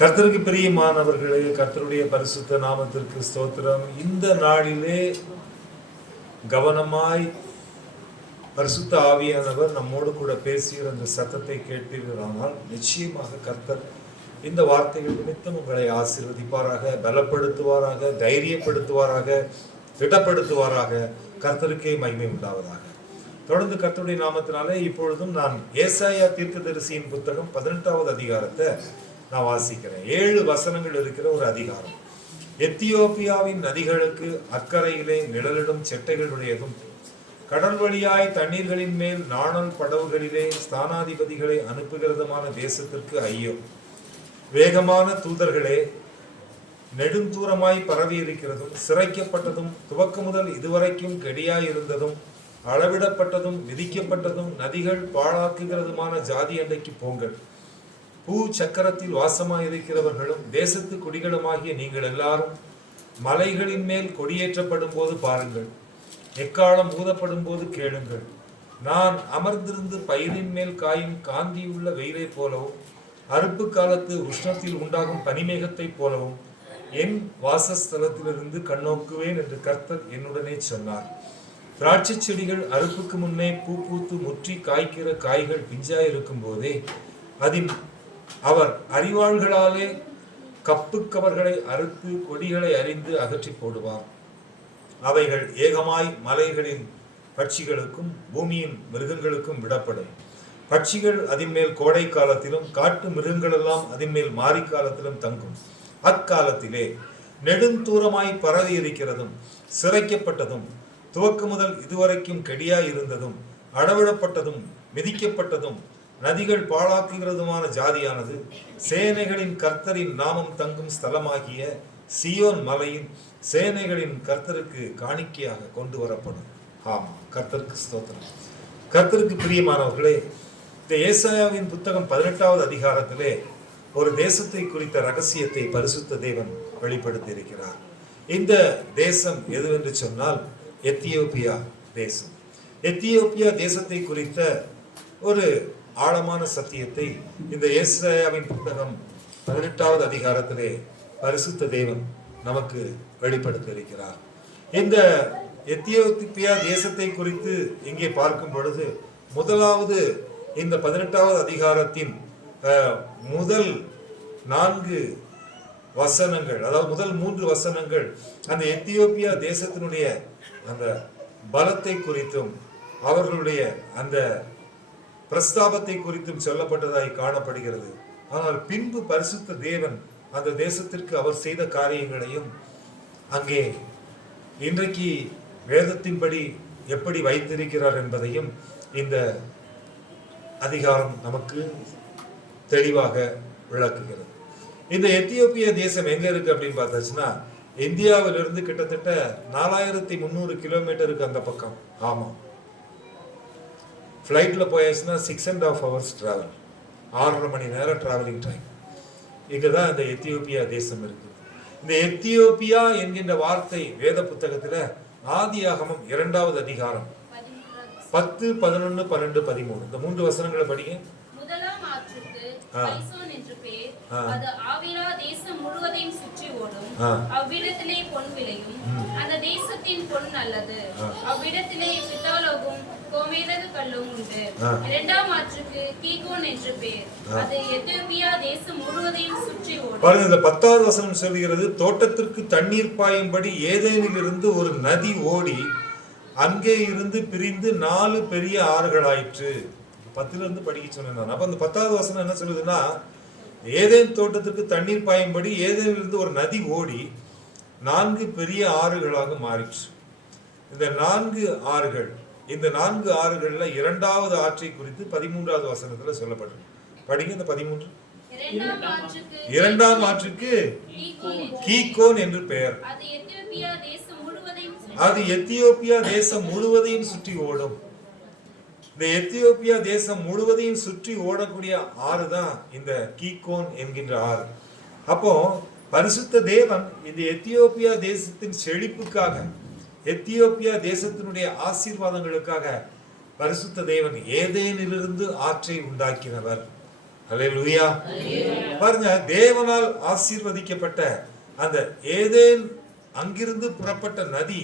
கர்த்தருக்கு பிரியமானவர்களே, கர்த்தருடைய பரிசுத்த நாமத்திற்கு ஸ்தோத்திரம். இந்த நாளிலே கவனமாய் பரிசுத்த ஆவியானவர் நம்மோடு கூட பேசுகிற அந்த சத்தத்தை கேட்பீர்களானால் நிச்சயமாக கர்த்தர் இந்த வார்த்தைகள் நிமித்தம் உங்களை ஆசீர்வதிப்பாராக, பலப்படுத்துவாராக, தைரியப்படுத்துவாராக, திடப்படுத்துவாராக. கர்த்தருக்கே மகிமை உண்டாவதாக. தொடர்ந்து கர்த்தருடைய நாமத்தினாலே இப்பொழுதும் நான் ஏசாயா தீர்க்கதரிசியின் புத்தகம் 18வது அதிகாரத்தை நான் வாசிக்கிறேன். 7 வசனங்கள் இருக்கிற ஒரு அதிகாரம். எத்தியோப்பியாவின் நதிகளுக்கு அக்கறையிலே நிழலிடும் செட்டைகளுடையதும், கடல் வழியாய் தண்ணீர்களின் மேல் நாணல் படவுகளிலே ஸ்தானாதிபதிகளை அனுப்புகிறதுமான தேசத்திற்கு ஐயோ! வேகமான தூதர்களே, நெடுந்தூரமாய் பரவி இருக்கிறதும், சிறைக்கப்பட்டதும், துவக்க முதல் இதுவரைக்கும் கெடியாயிருந்ததும், அளவிடப்பட்டதும், விதிக்கப்பட்டதும், நதிகள் பாழாக்குகிறதுமான ஜாதி அண்டைக்கு போங்கள். பூ சக்கரத்தில் வாசமாய் இருக்கிறவர்களும் தேசத்து குடிகளுமாகிய நீங்கள் எல்லாரும் மலைகளின் மேல் கொடியேற்றப்படும் போது பாருங்கள், எக்காலம் ஊதப்படும் போது கேளுங்கள். நான் அமர்ந்திருந்து பயிரின் மேல் காயும் காந்தியுள்ள வெயிலை போலவும், அறுப்பு காலத்து உஷ்ணத்தில் உண்டாகும் பனிமேகத்தை போலவும் என் வாசஸ்தலத்திலிருந்து கண்ணோக்குவேன் என்று கர்த்தர் என்னுடனே சொன்னார். திராட்சை செடிகள் அறுப்புக்கு முன்னே பூ பூத்து முற்றி காய்க்கிற காய்கள் பிஞ்சாயிருக்கும் போதே அவர் அறிவாள்களாலே கப்புக்கவர்களை அறுத்து கொடிகளை அறிந்து அகற்றி போடுவார். அவைகள் ஏகமாய் மலைகளின் பட்சிகளுக்கும் பூமியின் மிருகங்களுக்கும் விடப்படும். பட்சிகள் அதன் மேல் கோடை காலத்திலும், காட்டு மிருகங்களெல்லாம் அதன் மேல் மாரி காலத்திலும் தங்கும். அக்காலத்திலே நெடுந்தூரமாய் பரவி இருக்கிறதும், சிறைக்கப்பட்டதும், துவக்க முதல் இதுவரைக்கும் கெடியாய் இருந்ததும், அளவிடப்பட்டதும், மிதிக்கப்பட்டதும், நதிகள் பாழாக்குகிறதுமான ஜாதியானது சேனைகளின் கர்த்தரின் நாமம் தங்கும் ஸ்தலமாகிய சியோன் மலையின் சேனைகளின் கர்த்தருக்கு காணிக்கையாக கொண்டு வரப்படும். ஆமா, கர்த்தருக்கு ஸ்தோத்திரம். கர்த்தருக்கு பிரியமானவர்களே, இந்த ஏசாயாவின் புத்தகம் 18வது அதிகாரத்திலே ஒரு தேசத்தை குறித்த ரகசியத்தை பரிசுத்த தேவன் வெளிப்படுத்தி இருக்கிறார். இந்த தேசம் எதுவென்று சொன்னால் எத்தியோப்பியா தேசம். எத்தியோப்பியா தேசத்தை குறித்த ஒரு ஆழமான சத்தியத்தை இந்த ஏசாயாவின் புத்தகம் 18வது அதிகாரத்திலே பரிசுத்த தேவன் நமக்கு வெளிப்படுத்த இருக்கிறார். இந்த எத்தியோப்பியா தேசத்தை குறித்து இங்கே பார்க்கும் பொழுது முதலாவது இந்த 18வது அதிகாரத்தின் முதல் 4 வசனங்கள், அதாவது முதல் 3 வசனங்கள் அந்த எத்தியோப்பியா தேசத்தினுடைய அந்த பலத்தை குறித்தும் அவர்களுடைய அந்த பிரஸ்தாபத்தை குறித்தும் சொல்லப்பட்டதாய் காணப்படுகிறது. ஆனால் பின்பு பரிசுத்த தேவன் அந்த தேசத்திற்கு அவர் செய்த காரியங்களையும் அங்கே இன்றைக்கு வேதத்தின்படி எப்படி வைத்திருக்கிறார் என்பதையும் இந்த அதிகாரம் நமக்கு தெளிவாக விளக்குகிறது. இந்த எத்தியோப்பியா தேசம் எங்க இருக்கு அப்படின்னு பார்த்தாச்சுன்னா, இந்தியாவிலிருந்து கிட்டத்தட்ட 4300 கிலோமீட்டருக்கு அந்த பக்கம். ஆமாம், ஃப்ளைட்டில் போயாச்சுன்னா 6.5 hours ட்ராவல், 6.5 மணி நேரம் ட்ராவலிங் டைம். இங்கே தான் இந்த எத்தியோப்பியா தேசம் இருக்குது. இந்த எத்தியோப்பியா என்கின்ற வார்த்தை வேத புத்தகத்தில் ஆதியாகமம் 2வது அதிகாரம் 10, 11, 12, 13 இந்த 3 வசனங்களை படிங்க. முதலாம் ஆற்றுக்கு பைசோன் என்று பெயர். அது ஆவிலா தேசம் முழுவதையும் சுற்றி ஓடும். அவ்விடத்திலே பொன் விளையும். அந்த தேசத்தின் பொன் நல்லது. அவ்விடத்திலே பித்தாலோகும் கோமேதக கல்லும் உண்டு. இரண்டாம் ஆற்றுக்கு கீகோன் என்று பெயர். அது எத்தியோப்பியா தேசம் முழுவதையும் சுற்றி ஓடும். பாருங்க, இந்த 10வது வசனம் சொல்கிறது, தோட்டத்திற்கு தண்ணீர் பாயும்படி ஏதேனிலிருந்து ஒரு நதி ஓடி அங்கே இருந்து பிரிந்து 4 பெரிய ஆறுகளாயிற்று. 10ல இருந்து படிக்க சொன்னேன். அப்ப அந்த 10வது வசனம் என்ன சொல்லுதுன்னா, ஏதேன் தோட்டத்திற்கு தண்ணீர் பாயும்படி ஏதேனிலிருந்து ஒரு நதி ஓடி 4 பெரிய ஆறுகளாக மாறிற்று. இந்த 4 ஆறுகள், இந்த 4 ஆறுகள்ல 2வது ஆற்றை குறித்து 13வது வசனத்துல சொல்லப்பட்டிருக்கு. படிங்க இந்த 13. இரண்டாம் ஆற்றுக்கு கீகோன் என்று பெயர். அது எத்தியோப்பியா தேசம் முழுவதையும் சுற்றி ஓடும். இந்த எத்தியோப்பியா தேசம் முழுவதையும் சுற்றி ஓடக்கூடிய ஆறு தான் இந்த கீகோன் என்கின்ற ஆறு. அப்போ பரிசுத்த தேவன் இந்த எத்தியோப்பியா தேசத்தின் செழிப்புக்காக, எத்தியோப்பியா தேசத்தினுடைய ஆசீர்வாதங்களுக்காக பரிசுத்த தேவன் ஏதேனிலிருந்து ஆற்றை உண்டாக்கினவர். அல்லேலூயா. பாருங்க, தேவனால் ஆசீர்வதிக்கப்பட்ட அந்த ஏதேன், அங்கிருந்து புறப்பட்ட நதி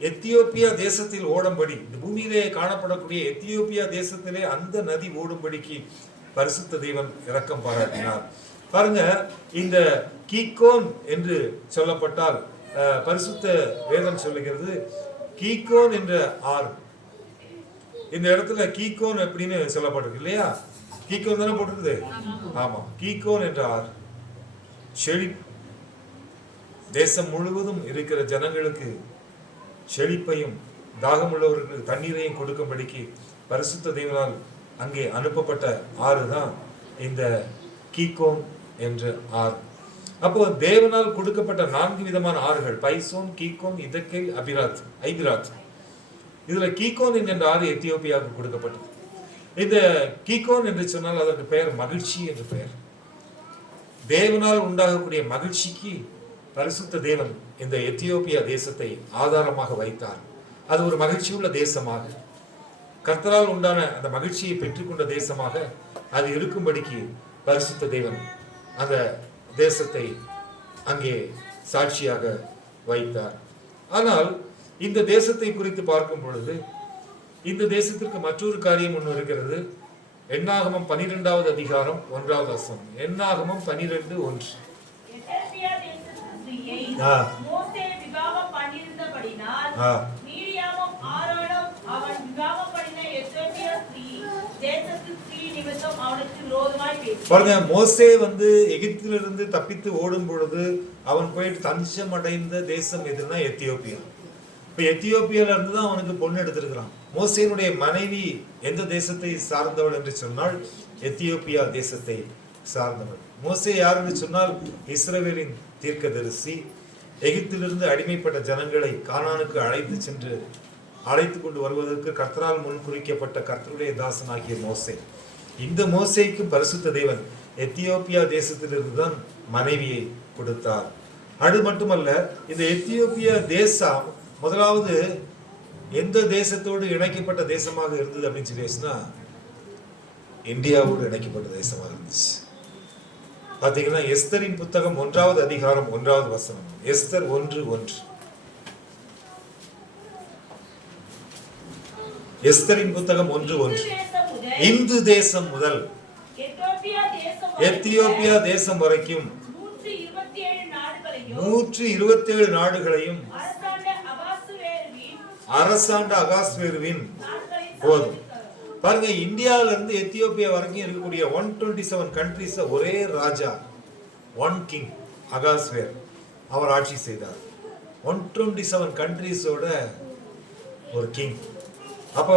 எத்தியோப்பியா தேசத்தில் ஓடும்படி, இந்த பூமியிலே காணப்படக்கூடிய எத்தியோப்பியா தேசத்திலே அந்த நதி ஓடும்படிக்கு பரிசுத்த தேவன் இரக்கம் பாராட்டினார். பாருங்க, இந்த கீகோன் என்று சொல்லப்பட்டால் பரிசுத்த வேதம் சொல்லுகிறது கீகோன் என்ற ஆறு. இந்த இடத்துல கீகோன் அப்படின்னு சொல்லப்பட்டிருக்கு இல்லையா? கீகோன் தானே போட்டிருக்குது? ஆமா, கீகோன் என்ற ஆறு செழிப்பு, தேசம் முழுவதும் இருக்கிற ஜனங்களுக்கு செழிப்பையும் தாகமுள்ளவர்களுக்கு தண்ணீரையும் கொடுக்கும்படிக்கு பரிசுத்த தேவனால் அங்கே அனுப்பப்பட்ட ஆறு தான் இந்த கீகோன் என்ற ஆறு. அப்போ தேவனால் கொடுக்கப்பட்ட 4 விதமான ஆறுகள், பைசோன், கீகோன், இதக்கேல், ஐபிராத். இதுல கீகோன் என்ற ஆறு எத்தியோப்பியாவுக்கு கொடுக்கப்பட்டது. இந்த கீகோன் என்று சொன்னால் அதற்கு பெயர் மகிழ்ச்சி என்று பெயர். தேவனால் உண்டாகக்கூடிய மகிழ்ச்சிக்கு பரிசுத்த தேவன் இந்த எத்தியோப்பியா தேசத்தை ஆதாரமாக வைத்தார். அது ஒரு மகிழ்ச்சியுள்ள தேசமாக, கர்த்தரால் உண்டான அந்த மகிழ்ச்சியை பெற்றுக்கொண்ட தேசமாக அது இருக்கும்படிக்கு பரிசுத்த தேவன் அந்த தேசத்தை அங்கே சாட்சியாக வைத்தார். ஆனால் இந்த தேசத்தை குறித்து பார்க்கும் பொழுது இந்த தேசத்திற்கு மற்றொரு காரியம் ஒன்று இருக்கிறது. என்னாகமம் 12வது அதிகாரம் 1வது வசனம். என்னாகமம் 12:1. பாருங்க, மோசே எகிப்திலிருந்து தப்பித்து ஓடும் பொழுது அவன் போயிட்டு தஞ்சம் அடைந்த தேசம் எதுனா எத்தியோப்பியா. இப்ப எத்தியோப்பியால இருந்து தான் அவனுக்கு பொண்ணு எடுத்திருக்கிறான். மோசேனுடைய மனைவி எந்த தேசத்தை சார்ந்தவள் என்று சொன்னால் எத்தியோப்பியா தேசத்தை சார்ந்தவள். மோசே யார் என்று சொன்னால் இஸ்ரவேலின் தீர்க்கதரிசி. எகிப்திலிருந்து அடிமைப்பட்ட ஜனங்களை கானானுக்கு அழைத்து கொண்டு வருவதற்கு கர்த்தரால் முன் குறிக்கப்பட்ட கர்த்தருடைய தாசனாகிய மோசே. இந்த மோசேக்கு பரிசுத்த தேவன் எத்தியோப்பியா தேசத்திலிருந்து தான் மனைவியை கொடுத்தார். அது மட்டுமல்ல, இந்த எத்தியோப்பியா தேசம் முதலாவது எந்த தேசத்தோடு இணைக்கப்பட்ட தேசமாக இருந்தது அப்படின்னு சொல்லி இந்தியாவோடு இணைக்கப்பட்ட தேசமாக இருந்துச்சு. பாத்தீங்கன்னா எஸ்தரின் புத்தகம் 1வது அதிகாரம் 1வது வசனம். எஸ்தர் 1:1. எஸ்தரின் புத்தகம் 1:1. இந்து தேசம் முதல் எத்தியோப்பியா தேசம் வரைக்கும் 127 நாடுகளையும் அரசாண்ட அகாஸ்வேருவின் போதும். பாருங்க, இந்தியாவில இருந்து எத்தியோப்பியா வரைக்கும் இருக்கக்கூடிய 127 கண்ட்ரிஸ் ஒரே ராஜா, ஒன் கிங் அகாஸ்வேர் அவர் ஆட்சி செய்தார். 127 கண்ட்ரிஸோட ஒரு கிங். அப்போ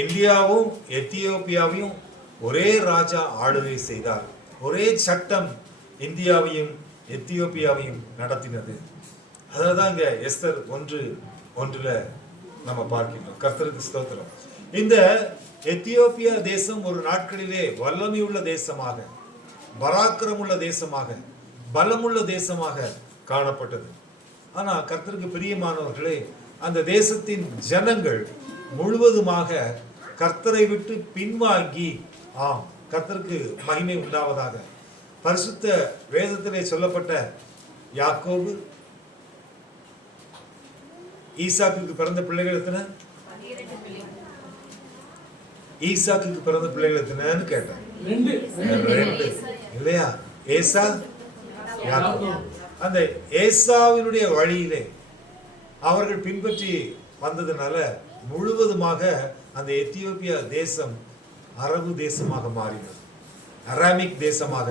இந்தியாவும் எத்தியோப்பியாவையும் ஒரே ராஜா ஆளுகை செய்தார். ஒரே சட்டம் இந்தியாவையும் எத்தியோப்பியாவையும் நடத்தினது. அதான் இங்க எஸ்தர் 1:1 நம்ம பார்க்கிறோம். கர்த்தருக்கு ஸ்தோத்திரம். இந்த எத்தியோப்பியா தேசம் ஒரு நாட்களிலே வல்லமையுள்ள தேசமாக, பராக்கிரமுள்ள தேசமாக, பலமுள்ள தேசமாக காணப்பட்டது. ஆனா கர்த்தருக்கு பிரியமானவர்களே, அந்த தேசத்தின் ஜனங்கள் முழுவதுமாக கர்த்தரை விட்டு பின்வாங்கி, கர்த்தருக்கு மகிமை உண்டாவதாக, பரிசுத்த வேதத்திலே சொல்லப்பட்ட யாக்கோபு ஈசாக்குக்கு பிறந்த பிள்ளைகள் எத்தனை? ஈசாக்குக்கு பிறந்த பிள்ளைகள் எத்தனைன்னு கேட்டேன். 2 இல்லையா? ஏசா, யாக்கோபு. அந்த ஏசாவினுடைய வழியிலே அவர்கள் பின்பற்றி வந்ததுனால முழுவதுமாக அந்த எத்தியோப்பியா தேசம் அரபு தேசமாக மாறினது. அராமிக் தேசமாக,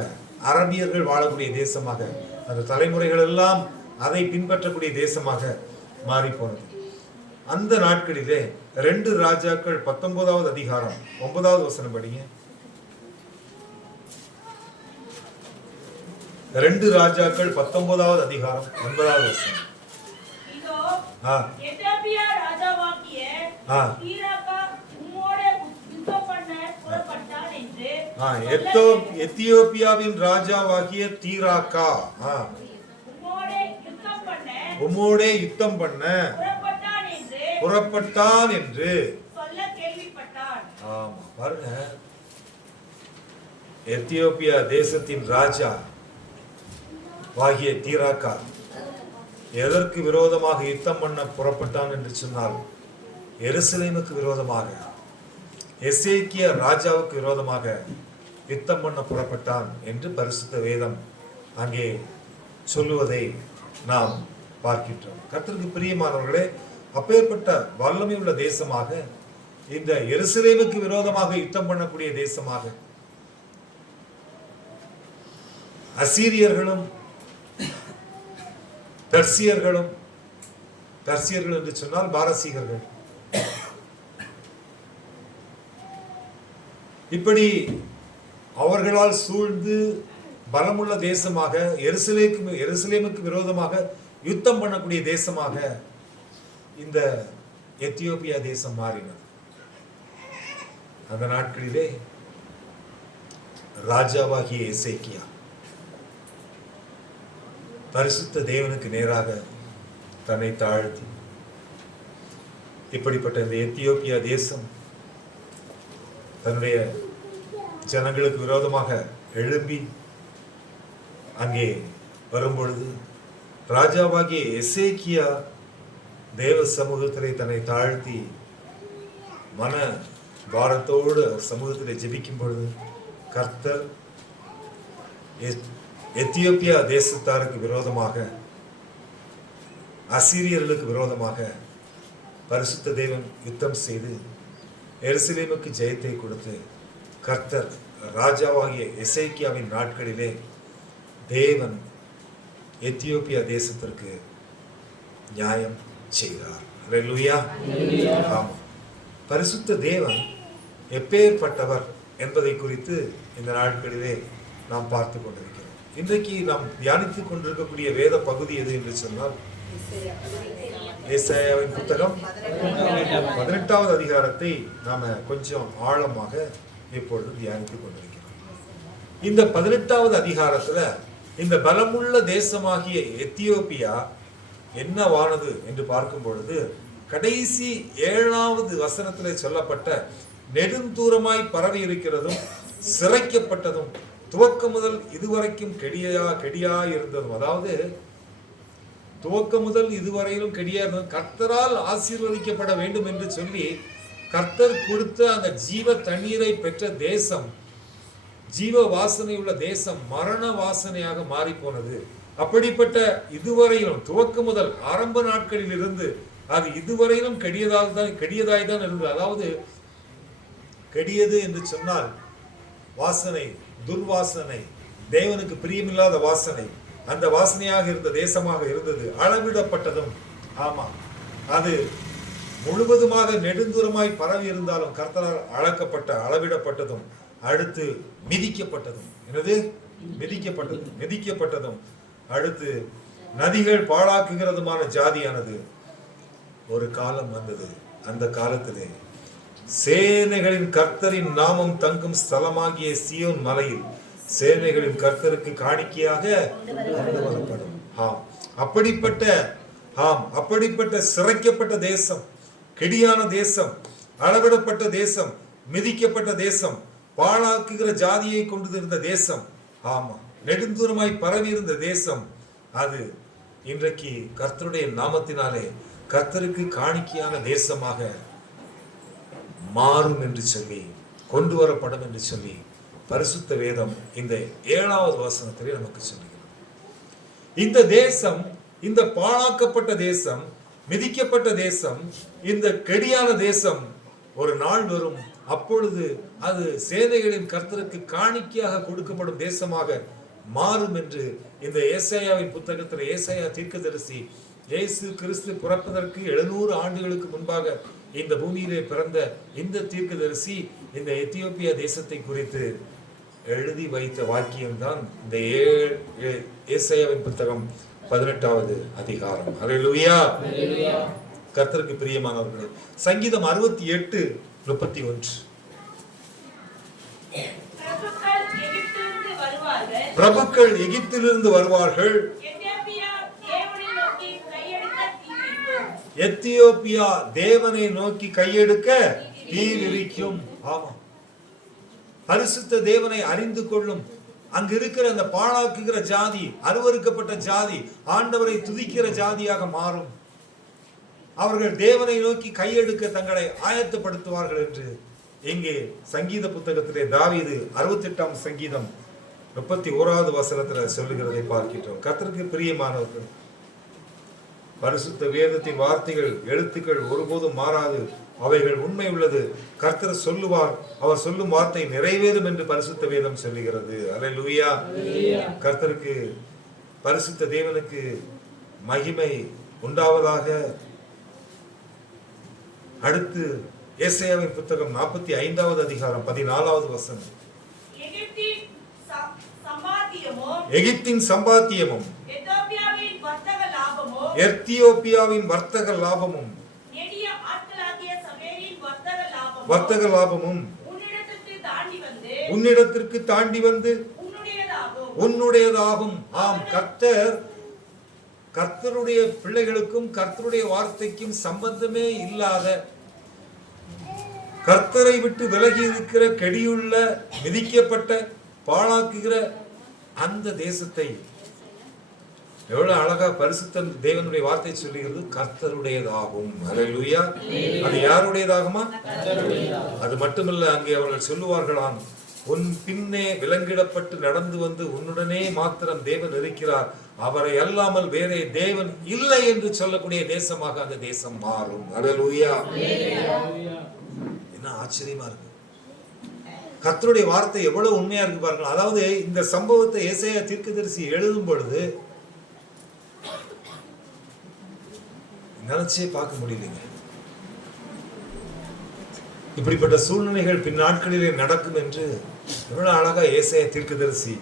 அரபியர்கள் வாழக்கூடிய தேசமாக, அந்த தலைமுறைகள் எல்லாம் அதை பின்பற்றக்கூடிய தேசமாக மாறி போனது. அந்த நாட்களிலே 2 ராஜாக்கள் 19வது அதிகாரம் 9வது வசனம் படிங்க. 2 ராஜாக்கள் 19வது அதிகாரம் 9வது வசனம். எத்தியோப்பியாவின் ராஜாவாகிய தீராக்கா உம்மோடே யுத்தம் பண்ண புறப்பட்டான் என்று. ஆமா, பாருங்க, எத்தியோப்பியா தேசத்தின் ராஜா ஆகிய தீராக்கா எதற்கு விரோதமாக யுத்தம் பண்ண புறப்பட்டான் என்று சொன்னால், எருசலேமுக்கு விரோதமாக, எசேக்கியா ராஜாவுக்கு விரோதமாக யுத்தம் பண்ண புறப்பட்டான் என்று பரிசுத்த வேதம் அங்கே சொல்லுவதை நாம் பார்க்கின்றோம். கர்த்தருக்கு பிரியமானவர்களே, அப்பேற்பட்ட வல்லமை உள்ள தேசமாக, இந்த எருசலேமுக்கு விரோதமாக யுத்தம் பண்ணக்கூடிய தேசமாக அசீரியர்களும் பெர்சியர்களும், பெர்சியர்கள் என்று சொன்னால் பாரசீகர்கள், இப்படி அவர்களால் சூழ்ந்து பலமுள்ள தேசமாக, எருசலேமுக்கு விரோதமாக யுத்தம் பண்ணக்கூடிய தேசமாக இந்த எத்தியோப்பியா தேசம் மாறினது. அந்த நாட்களிலே ராஜாவாகிய எசேக்கியா பரிசுத்த தேவனுக்கு நேராக தன்னை தாழ்த்தி, இப்படிப்பட்ட இந்த எத்தியோப்பியா தேசம் தன்னுடைய ஜனங்களுக்கு விரோதமாக எழும்பி அங்கே வரும்பொழுது, ராஜாவாகிய எசேக்கியா தேவ சமூகத்திலே தன்னை தாழ்த்தி மன பாரத்தோடு சமூகத்திலே ஜெபிக்கும் பொழுது, கர்த்தர் எத்தியோப்பியா தேசத்தாருக்கு விரோதமாக, அசீரியர்களுக்கு விரோதமாக பரிசுத்த தேவன் யுத்தம் செய்து எருசலேமுக்கு ஜெயத்தை கொடுத்து, கர்த்தர் ராஜாவாகிய எசேக்கியாவின் நாட்களிலே தேவன் எத்தியோப்பியா தேசத்திற்கு நியாயம் செய்தார். அல்லேலூயா. ஆமாம், பரிசுத்த தேவன் எப்பேற்பட்டவர் என்பதை குறித்து இந்த நாட்களிலே நாம் பார்த்து கொண்டிருக்கிறோம். இன்றைக்கு நாம் தியானித்துக் கொண்டிருக்கக்கூடிய வேத பகுதி எது என்று சொன்னால், ஏசாயாவின் புத்தகம் 18வது அதிகாரத்தை நாம கொஞ்சம் ஆழமாக இப்பொழுது தியானித்துக் கொண்டிருக்கிறோம். இந்த 18வது அதிகாரத்துல இந்த பலமுள்ள தேசமாகிய எத்தியோப்பியா என்னவானது என்று பார்க்கும் பொழுது, கடைசி 7வது வசனத்திலே சொல்லப்பட்ட நெடுந்தூரமாய் பரவி இருக்கிறதும், சிறைக்கப்பட்டதும், துவக்கம் முதல் இதுவரைக்கும் கெடியா இருந்ததும், அதாவது துவக்கம் முதல் இதுவரையிலும் கெடியா இருந்ததும், கர்த்தரால் ஆசீர்வதிக்கப்பட வேண்டும் என்று சொல்லி கர்த்தர் கொடுத்த அந்த ஜீவ தண்ணீரை பெற்ற தேசம், ஜீவ வாசனை உள்ள தேசம் மரண வாசனையாக மாறி போனது. அப்படிப்பட்ட இதுவரையிலும் துவக்கம் முதல் ஆரம்ப நாட்களில் இருந்து அது இதுவரையிலும் கெடியதாய் தான் இருந்தது. அதாவது கெடியது என்று சொன்னால் வாசனை, துர்வாசனை, தேவனுக்கு பிரியமில்லாத வாசனை, அந்த வாசனையாக இருந்த தேசமாக இருந்தது. அளவிடப்பட்டதும், ஆமா, அது முழுவதுமாக நெடுந்தூரமாய் பரவி இருந்தாலும் கர்த்தரால் அளக்கப்பட்ட, அளவிடப்பட்டதும், அடுத்து மிதிக்கப்பட்டதும், என்னது மிதிக்கப்பட்டதும், அடுத்து நதிகள் பாழாக்குகிறதுமான ஜாதியானது ஒரு காலம் வந்தது. அந்த காலத்திலே சேனைகளின் கர்த்தரின் நாமம் தங்கும் ஸ்தலமாகிய சீயோன் மலையில் சேனைகளின் கர்த்தருக்கு காணிக்கையாக கொண்டு வரப்படும். அப்படிப்பட்ட சிறைக்கப்பட்ட தேசம், கெடியான தேசம், அளவிடப்பட்ட தேசம், மிதிக்கப்பட்ட தேசம், பாழாக்குகிற ஜாதியை கொண்டு இருந்த தேசம், ஆமா, நெடுந்தூரமாய் பரவி இருந்த தேசம், அது இன்றைக்கு கர்த்தருடைய நாமத்தினாலே கர்த்தருக்கு காணிக்கையான தேசமாக மாறும் என்று சொல்லி, கொண்டு வரப்படும் என்று சொல்லி பரிசுத்த வேதம் இந்த 7வது வசனத்திலே நமக்கு சொல்லுகிறது. இந்த தேசம், இந்த பாழாக்கப்பட்ட தேசம், மிதிக்கப்பட்ட தேசம், இந்த கெடியான தேசம் ஒரு நாள் வரும், அப்பொழுது அது சேனைகளின் கர்த்தருக்கு காணிக்கையாக கொடுக்கப்படும் தேசமாக மாறும் என்று இந்த ஏசாயாவின் புத்தகத்தில் ஏசாயா தீர்க்கதரிசி இயேசு கிறிஸ்து பிறப்பதற்கு 700 ஆண்டுகளுக்கு முன்பாக இந்த பூமியிலே பிறந்த இந்த தீர்க்கதரிசி இந்த எத்தியோப்பியா தேசத்தை குறித்து எழுதி வைத்த வாக்கியம்தான் இந்த ஏசாயாவின் புத்தகம் 18வது அதிகாரம். அல்லேலூயா. கர்த்தருக்கு பிரியமானவர்களே, சங்கீதம் 68:31. பிரபுக்கள் எகிப்திலிருந்து வருவார்கள், எத்தியோப்பியா தேவனை நோக்கி கையெடுக்க தீ விரிக்கும். ஆமா, பரிசுத்த தேவனை அறிந்து கொள்ளும். அங்கு இருக்கிற அந்த பாழாக்குகிற ஜாதி, அருவருக்கப்பட்ட ஜாதி ஆண்டவரை துதிக்கிற ஜாதியாக மாறும். அவர்கள் தேவனை நோக்கி கையெடுக்க தங்களை ஆயத்தப்படுத்துவார்கள் என்று இங்கே சங்கீத புத்தகத்திலே தாவீது 68ஆம் சங்கீதம் 31வது வசனத்தில் சொல்லுகிறதை பார்க்கிறோம். கர்த்தருக்கு பிரியமானவர்கள், பரிசுத்த வேதத்தின் வார்த்தைகள், எழுத்துக்கள் ஒருபோதும் மாறாது. அவைகள் உண்மை உள்ளது. கர்த்தர் சொல்லுவார், அவர் சொல்லும் வார்த்தை நிறைவேறும் என்று பரிசுத்த வேதம் சொல்லுகிறது. அல்லேலூயா. கர்த்தருக்கு, பரிசுத்த தேவனுக்கு மகிமை உண்டாவதாக. அடுத்து ஏசாயாவின் புத்தகம் 45வது அதிகாரம் 14வது வசனம். எகிப்தின் சம்பாத்தியமும் எத்தியோப்பியாவின் வர்த்தக லாபமும் வர்த்தக லாபமும் உன்னிடத்திற்கு தாண்டி வந்து உன்னுடையதாகும். ஆம், கர்த்தருடைய பிள்ளைகளுக்கும் கர்த்தருடைய வார்த்தைக்கும் சம்பந்தமே இல்லாத, கர்த்தரை விட்டு விலகி இருக்கிற, கெடியுள்ள, மிதிக்கப்பட்ட, பாழாக்குகிற அந்த தேசத்தை எவ்வளவு அழகா பரிசுத்த தேவனுடைய வார்த்தை சொல்லுகிறது, கர்த்தருடையதாகும். அல்லேலூயா. அது யாருடையதாகுமா? அது மட்டுமல்ல, அங்கே அவர்கள் சொல்லுவார்களாம், உன் பின்னே விலங்கிடப்பட்டு நடந்து வந்து உன்னுடனே மாத்திரம் தேவன் இருக்கிறார், அவரை அல்லாமல் வேறே தேவன் இல்லை என்று சொல்லக்கூடிய தேசமாக அந்த தேசம் மாறும். அல்லேலூயா. என்ன ஆச்சரியமா இருக்கு! கர்த்தருடைய வார்த்தை எவ்வளவு உண்மையா இருக்கு பாருங்க. அதாவது இந்த சம்பவத்தை ஏசாயா தீர்க்கதரிசி எழுதும் பொழுது நினைச்சே பார்க்க முடியலைங்க. இப்படிப்பட்ட சூழ்நிலைகள் பின்னாட்களிலே நடக்கும் என்று எவ்வளவு அழகா ஏசாயா தீர்க்கதரிசி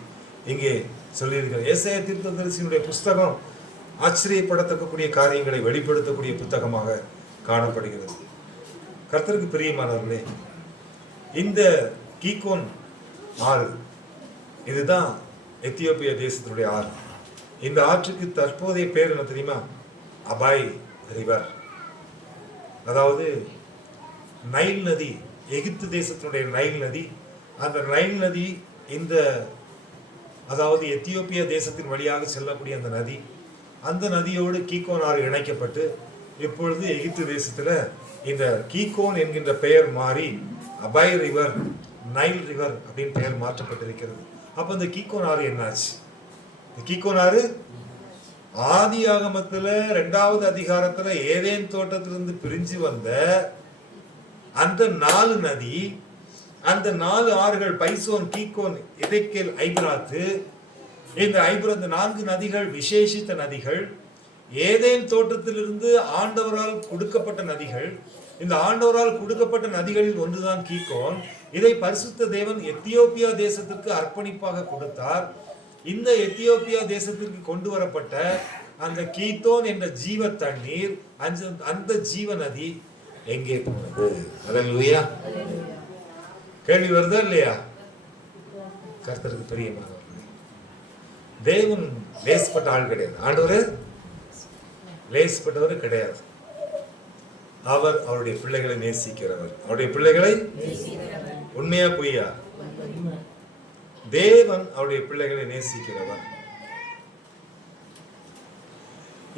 இங்கே சொல்லியிருக்கிறார். ஏசாயா தீர்க்கதரிசியினுடைய புஸ்தகம் ஆச்சரியப்படத்தக்கக்கூடிய காரியங்களை வெளிப்படுத்தக்கூடிய புத்தகமாக காணப்படுகிறது. கர்த்தருக்கு பிரியமானவர்களே, இந்த கீகோன் ஆறு, இதுதான் எத்தியோப்பியா தேசத்தினுடைய ஆறு. இந்த ஆற்றுக்கு தற்போதைய பேர் என்ன தெரியுமா? அபாய் ரிவர். அதாவது நைல் நதி, எகிப்து தேசத்தினுடைய நைல் நதி. அந்த நைல் நதி இந்த, அதாவது எத்தியோப்பியா தேசத்தின் வழியாக செல்லக்கூடிய அந்த நதி, அந்த நதியோடு கீகோன் ஆறு இணைக்கப்பட்டு இப்பொழுது எகிப்து தேசத்துல இந்த கீகோன் என்கின்ற பெயர் மாறி அபாய் ரிவர், நைல் ரிவர் அப்படின்னு பெயர் மாற்றப்பட்டிருக்கிறது. அப்ப இந்த கீகோன் ஆறு என்னாச்சு? கீகோன் ஆறு ஆதியாகமத்துல 2வது அதிகாரத்துல ஏதேன் தோட்டத்திலிருந்து பிரிஞ்சு வந்த அந்த 4 நதி, அந்த 4 ஆறுகள், பைசோன், கீகோன், எதேக்கேல், ஐபிராத்து, இந்த 4 நதிகள் விசேஷித்த நதிகள். ஏதேன் தோட்டத்திலிருந்து ஆண்டவரால் கொடுக்கப்பட்ட நதிகள். இந்த ஆண்டவரால் கொடுக்கப்பட்ட நதிகளில் ஒன்றுதான் கீகோன். இதை பரிசுத்த தேவன் எத்தியோப்பியா தேசத்திற்கு அர்ப்பணிப்பாக கொடுத்தார். இந்த எத்தியோப்பியா தேசத்திற்கு கொண்டு வரப்பட்ட அந்த கீதோன் என்ற ஜீவ தண்ணீர், அந்த ஜீவ நதி எங்கே போனது? அல்லேலூயா. கேள்வி வருதா இல்லையா? கர்த்தருக்கு பிரியமானவர்களே, தேவன் லேசப்பட்ட ஆள் கிடையாது. ஆண்டவர் லேசப்பட்டவர் கிடையாது. அவர் அவருடைய பிள்ளைகளை நேசிக்கிறவர். அவருடைய பிள்ளைகளை உண்மையா பொய்யா? தேவன் அவருடைய பிள்ளைகளை நேசிக்கிறவர்.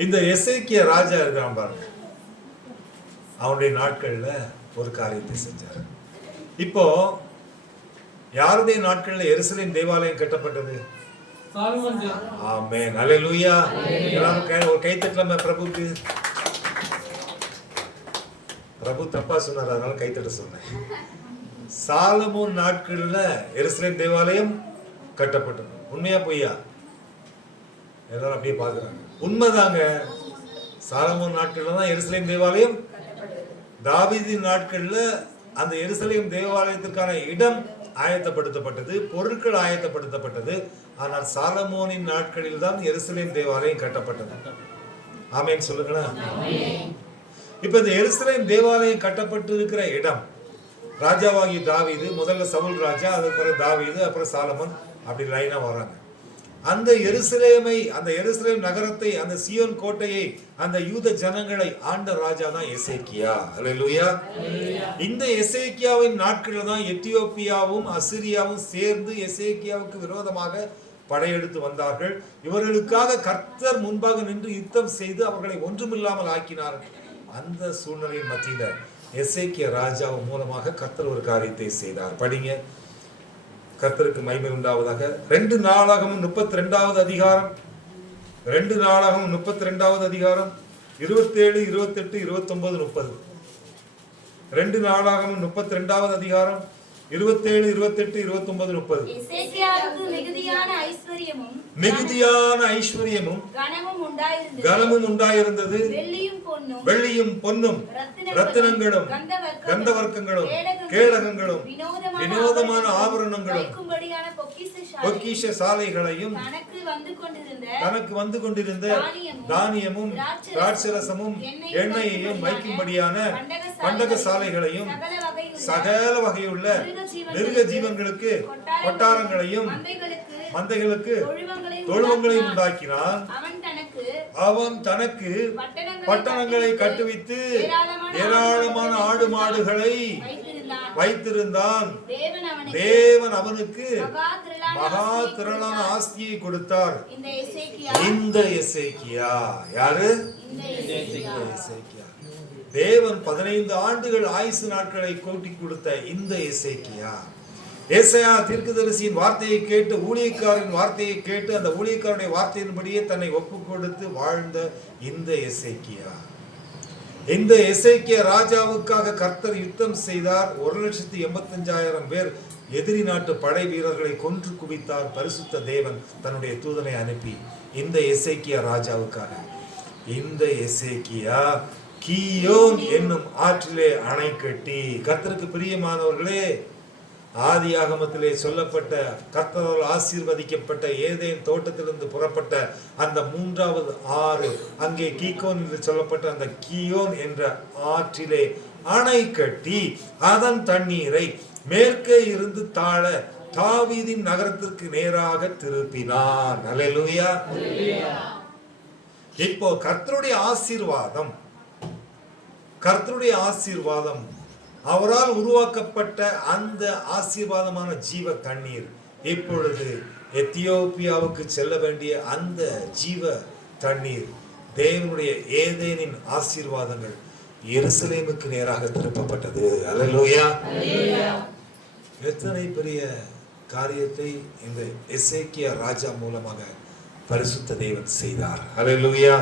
இந்த எசேக்கியா ராஜா இருக்கிறான் பாருங்க, அவனுடைய நாட்கள்ல ஒரு காரியத்தை செஞ்சார். இப்போ யாருடைய நாட்கள்ல எருசலேம் தேவாலயம் கட்டப்பட்டது? ஆமென், அல்லேலூயா. எல்லாரும் ஒரு கைத்தட்டலாமே பிரபுக்கு. பிரபு தப்பா சொன்னார், அதனால கைத்தட்ட சொன்னேன். சாலமோன் நாட்கள்ல எருசலேம் தேவாலயம் கட்டப்பட்டது. உண்மையா பொய்யா? எல்லாரும் அப்படியே பாக்குறாங்க. உண்மைதாங்க. சாலமோன் நாட்கள்ல தான் எருசலேம் தேவாலயம். தாவீதின் நாட்கள்ல அந்த எருசலேம் தேவாலயத்திற்கான இடம் ஆயத்தப்படுத்தப்பட்டது, பொருட்கள் ஆயத்தப்படுத்தப்பட்டது. ஆனால் சாலமோனின் நாட்களில் தான் எருசலேம் தேவாலயம் கட்டப்பட்டது. ஆமென் சொல்லுங்களேன். இப்ப இந்த எருசலேம் தேவாலயம் கட்டப்பட்டு இருக்கிற இடம், ராஜாவாகி தாவீது, முதல்ல சவுல் ராஜா, அதுக்கு பிறகு தாவீது, அப்புறம் சாலமோன், அப்படி லைனா வராங்க. அந்த எருசலேம் நகரத்தை, அந்த சீயோன் கோட்டையை, அந்த யூத ஜனங்களை ஆண்ட ராஜா தான் எசேக்கியா. அல்லேலூயா. இந்த எசேக்கியாவின் நாட்களில் தான் எத்தியோப்பியாவும் அசிரியாவும் சேர்ந்து எசேக்கியாவுக்கு விரோதமாக படையெடுத்து வந்தார்கள். இவர்களுக்காக கர்த்தர் முன்பாக நின்று யுத்தம் செய்து அவர்களை ஒன்றுமில்லாமல் ஆக்கினார். அந்த சூழ்நிலையின் மத்தியில எசேக்கியா ராஜாவின் மூலமாக கர்த்தர் ஒரு காரியத்தை செய்தார். படிங்க. கர்த்தருக்கு மகிமை உண்டாவதாக. 2 நாளாகமும் 32வது அதிகாரம், 2 நாளாகமும் 32வது அதிகாரம் 27, 28, 29, 30. 2 நாளாகமும் 32வது அதிகாரம் 27, 28, 29, 30. எசேக்கியாவுக்கு மிகுதியான ஐஸ்வரியமும் கனமும் உண்டாயிருந்தது. வெள்ளியும் பொன்னும் ரத்தினங்களும் கந்தவர்க்கங்களும் கேடகங்களும் வினோதமான ஆபரணங்களும் பொக்கிஷ சாலைகளையும் தனக்கு வந்து கொண்டிருந்த தானியமும் திராட்சரசமும் எண்ணெயையும் வைக்கும்படியான பண்டக சாலைகளையும் சகல வகையுள்ள மிருக ஜீவன்களுக்கு கொட்டாரங்களையும் மந்தைகளுக்கு தொழுவங்களையும் உண்டாக்கினான். அவன் தனக்கு பட்டணங்களை கட்டுவித்து ஏராளமான ஆடு மாடுகளை வைத்திருந்தான். தேவன் அவனுக்கு மகா திரளான ஆஸ்தியை கொடுத்தார். இந்த எசேக்கியா யாரு? தேவன் 15 ஆண்டுகள் ஆயுசு நாட்களை கூட்டி கொடுத்த இந்த எசேக்கியா, ஏசாயா தீர்க்கதரிசியின் வார்த்தையை கேட்டு, ஊழியக்காரரின் வார்த்தையை கேட்டு, அந்த ஊழியக்காரருடைய வார்த்தையின்படியே தன்னை ஒப்பு கொடுத்து வாழ்ந்த இந்த எசேக்கியா. இந்த எசேக்கியா ராஜாவுக்காக கர்த்தர் யுத்தம் செய்தார். 1,85,000 பேர் எதிரி நாட்டு படை வீரர்களை கொன்று குவித்தார். பரிசுத்த தேவன் தன்னுடைய தூதனை அனுப்பி இந்த எசேக்கியா ராஜாவுக்காக. இந்த எசேக்கியா கீயோன் என்னும் ஆற்றிலே அணை கட்டி, கர்த்தருக்கு பிரியமானவர்களே, ஆதியாகமத்திலே சொல்லப்பட்ட கர்த்தரால் ஆசீர்வதிக்கப்பட்ட ஏதேன் தோட்டத்திலிருந்து புறப்பட்ட அந்த 3வது ஆறு, அங்கே கீகோன் என்று சொல்லப்பட்ட அந்த கீயோன் என்ற ஆற்றிலே அணை கட்டி அதன் தண்ணீரை மேற்கே இருந்து தாழ தாவீதின் நகரத்திற்கு நேராக திருப்பினார். அல்லேலூயா. இப்போ கர்த்தருடைய ஆசீர்வாதம், அவரால் உருவாக்கப்பட்ட அந்த ஆசீர்வாதமான ஜீவ தண்ணீர் இப்பொழுது எத்தியோப்பியாவுக்கு செல்ல வேண்டிய அந்த ஜீவ தண்ணீர், தேவனுடைய ஏதேனின் ஆசீர்வாதங்கள் எருசலேமுக்கு நேராக திருப்பப்பட்டது. அல்லேலூயா. எத்தனை பெரிய காரியத்தை இந்த எசேக்கியா ராஜா மூலமாக பரிசுத்த தேவன் செய்தார். அல்லேலூயா.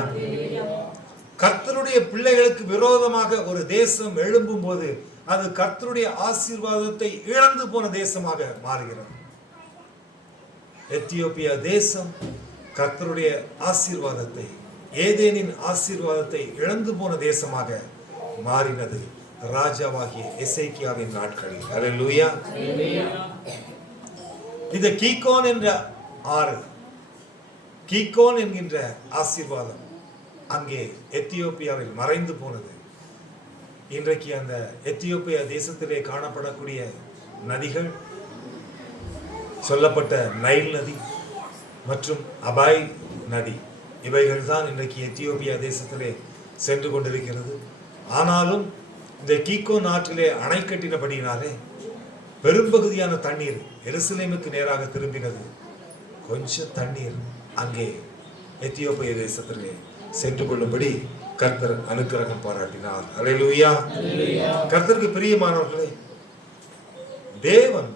கர்த்தருடைய பிள்ளைகளுக்கு விரோதமாக ஒரு தேசம் எழும்பும் போது அது கர்த்தருடைய ஆசீர்வாதத்தை இழந்து போன தேசமாக மாறுகிறது. எத்தியோப்பியா தேசம் கர்த்தருடைய ஆசீர்வாதத்தை, ஏதேனின் ஆசீர்வாதத்தை இழந்து போன தேசமாக மாறினது ராஜாவாகிய எசேக்கியாவின் நாட்களில். அல்லேலூயா. இந்த கீகோன் என்ற ஆறு, கீகோன் என்கின்ற ஆசீர்வாதம் அங்கே எத்தியோப்பியாவில் மறைந்து போனது. இன்றைக்கு அந்த எத்தியோப்பியா தேசத்திலே காணப்படக்கூடிய நதிகள், சொல்லப்பட்ட நைல் நதி மற்றும் அபாய் நதி, இவைகள் தான் இன்றைக்கு எத்தியோப்பியா தேசத்திலே சென்று கொண்டிருக்கிறது. ஆனாலும் இந்த கீகோன் ஆற்றிலே அணை கட்டினபடியினாலே பெரும்பகுதியான தண்ணீர் எருசலேமுக்கு நேராக திரும்பினது. கொஞ்சம் தண்ணீர் அங்கே எத்தியோப்பியா தேசத்திலே சென்று கொள்ளும்படி கர்த்தர் அனுக்கிரகம் பாராட்டினார். அல்லேலூயா. கர்த்தருக்கு பிரியமானவர்களே, தேவன்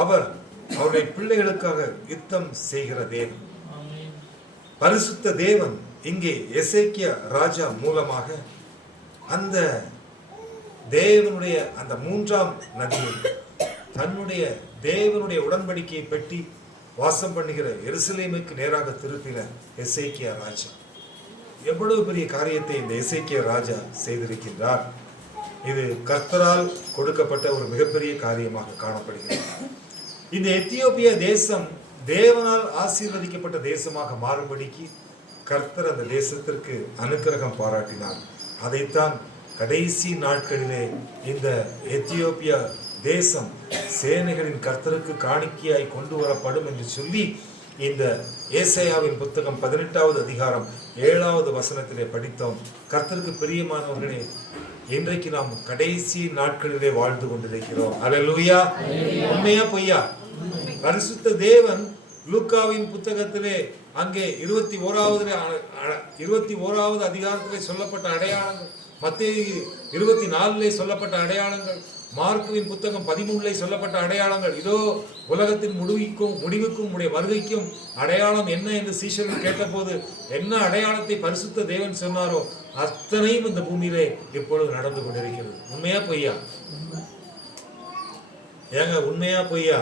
அவருடைய பிள்ளைகளுக்காக யுத்தம் செய்கிற தேவன், பரிசுத்த தேவன். இங்கே எசேக்கியா ராஜா மூலமாக அந்த தேவனுடைய அந்த 3ஆம் நதியை, தன்னுடைய தேவனுடைய உடன்படிக்கையை பெட்டி வாசம் பண்ணுகிற எருசலேமுக்கு நேராக திருப்பின எசேக்கியா ராஜா. எவ்வளவு பெரிய காரியத்தை இந்த எசேக்கியா ராஜா செய்திருக்கின்றார். இது கர்த்தரால் கொடுக்கப்பட்ட ஒரு மிகப்பெரிய காரியமாக காணப்படுகிறது. இந்த எத்தியோப்பியா தேசம் தேவனால் ஆசீர்வதிக்கப்பட்ட தேசமாக மாறும்படிக்கு கர்த்தர் அந்த தேசத்திற்கு அனுக்கிரகம் பாராட்டினார். அதைத்தான் கடைசி நாட்களிலே இந்த எத்தியோப்பியா தேசம் சேனைகளின் கர்த்தருக்கு காணிக்கையாய் கொண்டு வரப்படும் என்று சொல்லி இந்த ஏசாயாவின் புத்தகம் 18வது அதிகாரம் 7வது வசனத்திலே படித்தோம். கர்த்தருக்கு பிரியமானவர்களே, இன்றைக்கு நாம் கடைசி நாட்களிலே வாழ்ந்து கொண்டிருக்கிறோம். அல்லேலூயா. உண்மையா பொய்யா? பரிசுத்த தேவன் லூக்காவின் புத்தகத்திலே அங்கே 21வது அதிகாரத்திலே சொல்லப்பட்ட அடையாளங்கள், மத்தேயு 24 சொல்லப்பட்ட அடையாளங்கள், மார்க்குவின் புத்தகம் 13 சொல்லப்பட்ட அடையாளங்கள், இதோ உலகத்தின் முடிவுக்கும் உடைய வருகைக்கும் அடையாளம் என்ன என்று சீஷர்கள் கேட்டபோது என்ன அடையாளத்தை பரிசுத்த தேவன் சொன்னாரோ அத்தனையும் இந்த பூமியிலே இப்பொழுது நடந்து கொண்டிருக்கிறது. உண்மையா பொய்யா? ஏங்க உண்மையா பொய்யா?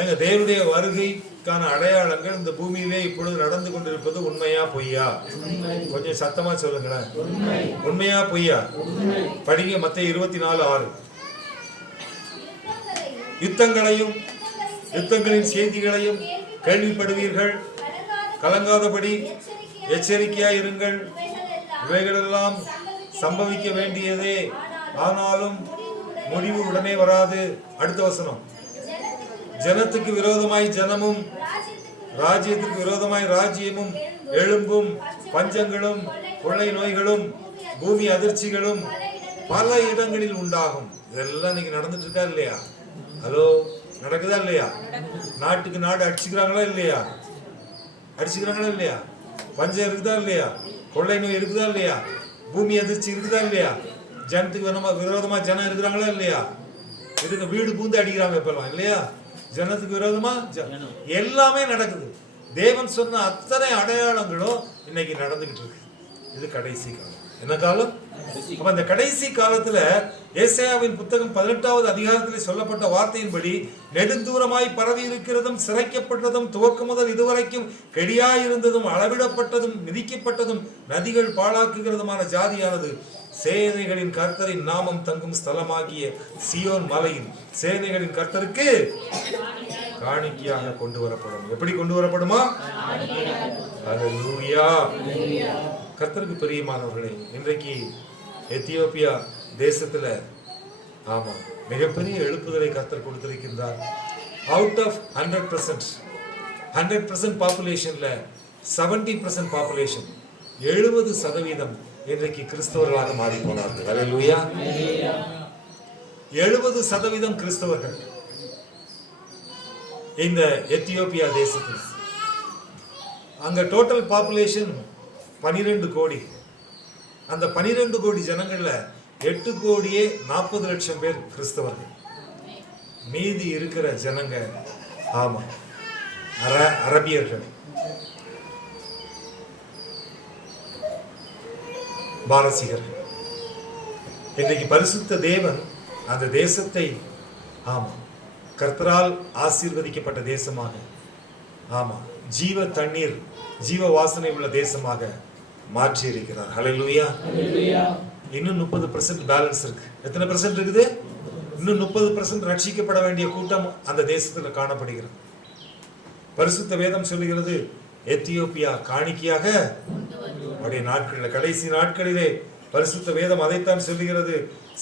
ஏங்க தேவனுடைய வருகைக்கான அடையாளங்கள் இந்த பூமியிலே இப்பொழுது நடந்து கொண்டிருப்பது உண்மையா பொய்யா? கொஞ்சம் சத்தமா சொல்லுங்களேன். உண்மையா பொய்யா? படிங்க மத்தேயு 24:6. யுத்தங்களின் செய்திகளையும் கேள்விப்படுவீர்கள், கலங்காதபடி எச்சரிக்கையாய் இருங்கள். இவைகளெல்லாம் சம்பவிக்க வேண்டியதே, ஆனாலும் முடிவு உடனே வராது. அடுத்த வசனம். ஜனத்துக்கு விரோதமாய் ஜனமும் ராஜ்யத்துக்கு விரோதமாய் ராஜ்யமும் எழும்பும், பஞ்சங்களும் கொள்ளை நோய்களும் பூமி அதிர்ச்சிகளும் பல இடங்களில் உண்டாகும். இதெல்லாம் இன்னைக்கு நடந்துட்டு இருக்கா இல்லையா? ஹலோ, நடக்குதா இல்லையா? நாட்டுக்கு நாடு அடிச்சுக்கிறாங்களா இல்லையா? அடிச்சுக்கிறாங்களா இல்லையா? பஞ்சம் இருக்குதா இல்லையா? கொள்ளை நோய் இருக்குதா இல்லையா? பூமி அதிர்ச்சி இருக்குதா இல்லையா? ஜனத்துக்கு விரோதமா ஜனம் இருக்கிறாங்களா இல்லையா? இதுக்கு வீடு பூந்து அடிக்கிறாங்க இப்பெல்லாம் இல்லையா? ஜனத்துக்கு விரோதமா எல்லாமே நடக்குது. தேவன் சொன்ன அத்தனை அடையாளங்களும் இன்னைக்கு நடந்துகிட்டு இருக்கு. இது கடைசி காலம். என்ன காலம்? அப்ப இந்த கடைசி காலத்துல ஏசாயாவின் புத்தகம் 18வது அதிகாரத்திலே சொல்லப்பட்ட வார்த்தையின்படி நெடுந்தூரமாய் பரவி இருக்கிறதும், சிறைக்கப்பட்டதும், துவக்கம் முதல் இதுவரைக்கும் கெடியாயிருந்ததும், அளவிடப்பட்டதும், மிதிக்கப்பட்டதும், நதிகள் பாழாக்குகிறதுமான ஜாதியானது சேனைகளின் கர்த்தரின் நாமம் தங்கும் ஸ்தலமாகிய சியோன் மலையின் சேனைகளின் கர்த்தருக்கு காணிக்கையாக கொண்டு வரப்படும். எப்படி கொண்டு வரப்படுமா? அல்லேலூயா. கர்த்தருக்கு பிரியமானவர்களே, இன்றைக்கு எத்தியோப்பியா தேசத்துல மிகப்பெரிய எழுப்புதலை கர்த்தர் கொடுத்திருக்கின்றார். அவுட் ஆஃப் 100% பாப்புலேஷன்ல 70% பாப்புலேஷன் 70% இன்றைக்கு கிறிஸ்தவர்களாக மாறி போனார்கள். அல்லேலூயா. 70% கிறிஸ்தவர்கள் இந்த எத்தியோப்பியா தேசத்தில். அங்க டோட்டல் பாப்புலேஷன் 12 கோடி. அந்த 12 கோடி ஜனங்கள்ல 8,40,00,000 பேர் கிறிஸ்தவர்கள். மீதி இருக்கிற ஜனங்க அரபியர்கள், பாரசீகர்கள். இன்றைக்கு பரிசுத்த தேவன் அந்த தேசத்தை கர்த்தரால் ஆசீர்வதிக்கப்பட்ட தேசமாக, ஜீவ தண்ணீர், ஜீவ வாசனை உள்ள தேசமாக மாற்றி இருக்கிறார். ஹல்லேலூயா. இன்னும் 30% பேலன்ஸ் இருக்கு. எத்தனை % இருக்குது? இன்னும் 30% ரட்சிக்கப்பட வேண்டிய கூட்டம் அந்த தேசத்துல காணப்படுகிறது. பரிசுத்த வேதம் சொல்லுகிறது, எத்தியோப்பியா காணிக்கையாக அவருடைய நாட்களில், கடைசி நாட்களிலே பரிசுத்த வேதம் அதைத்தான் சொல்லுகிறது,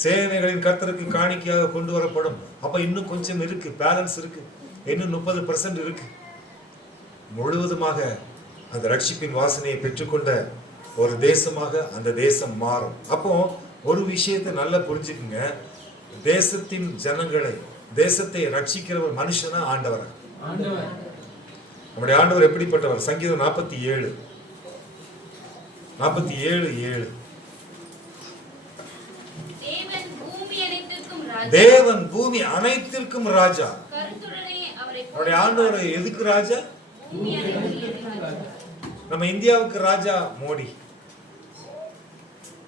சேனைகளின் கர்த்தருக்கு காணிக்கையாக கொண்டு வரப்படும். அப்ப இன்னும் கொஞ்சம் இருக்கு, பேலன்ஸ் இருக்கு, இன்னும் 30% இருக்கு. முழுவதுமாக அந்த ரட்சிப்பின் வாசனையை பெற்றுக்கொண்ட ஒரு தேசமாக அந்த தேசம் மாறும். அப்போ ஒரு விஷயத்தை நல்லா புரிஞ்சுக்குங்க, தேசத்தின் ஜனங்களை, தேசத்தை ரட்சிக்கிற ஒரு மனுஷனா ஆண்டவர். நம்முடைய ஆண்டவர் எப்படிப்பட்டவர்? சங்கீதம் 47:7. தேவன் பூமி அனைத்திற்கும் ராஜா. நம்முடைய ஆண்டவர் எதுக்கு ராஜா? நம்ம இந்தியாவுக்கு ராஜா மோடி.